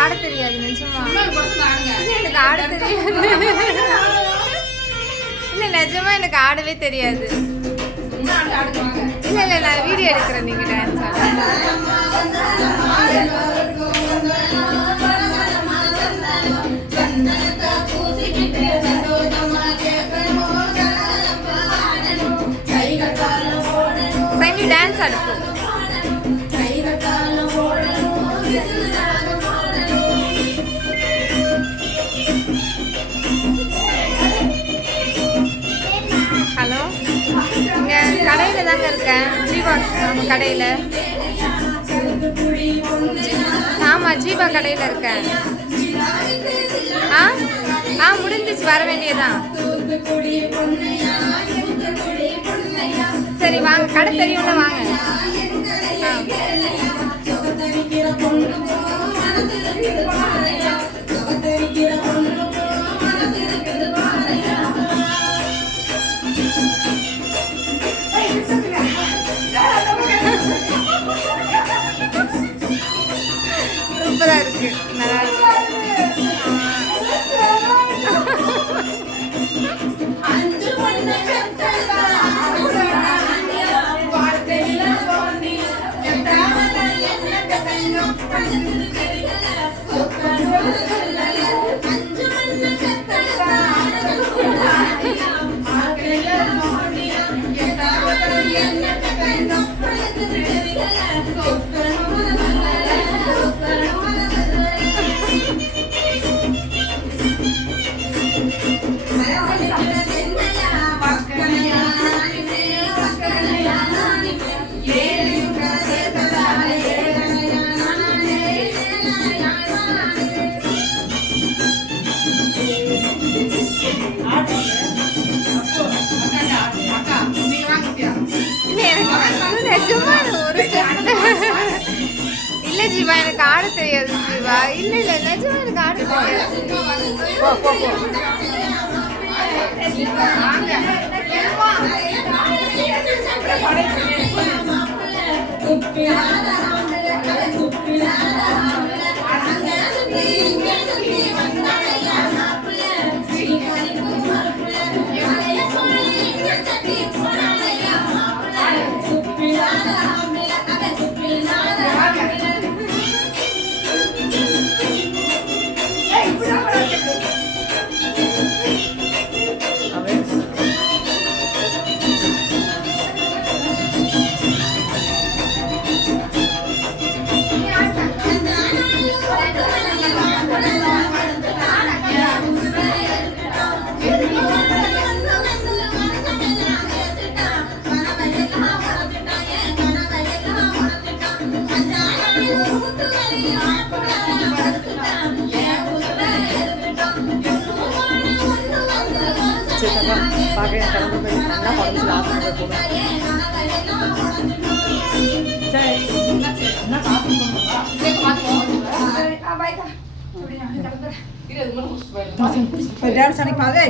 ஆட தெரியாது நிஜமா. எனக்கு ஆட தெரியாது. இல்ல நிஜமா எனக்கு ஆடவே தெரியாது. இல்ல இல்ல நான் வீடியோ எடுக்கிறேன் நீங்க டான்ஸ் சைனி டான்ஸ் ஆடுறோம். ஹலோ, இங்கே கடையில் தாங்க இருக்கேன். ஜீவா நம்ம கடையில். ஆமாம், ஜீவா கடையில் இருக்கேன். முடிஞ்சிச்சு, வர வேண்டியதான். சரி வாங்க, கடை தெரியும்ல, வாங்க. சூப்பரா இருக்கு, நல்லா இருக்கு. இல்ல ஜீவா, எனக்கு ஆட தெரியாது ஜீவா. இல்ல இல்ல நிஜமா எனக்கு ஆட தெரியாது. pakai kalau karena kalau sudah aku berkurang. Saya nak apa pun tak. Saya kemana? Baik lah. Padahal sana pakai.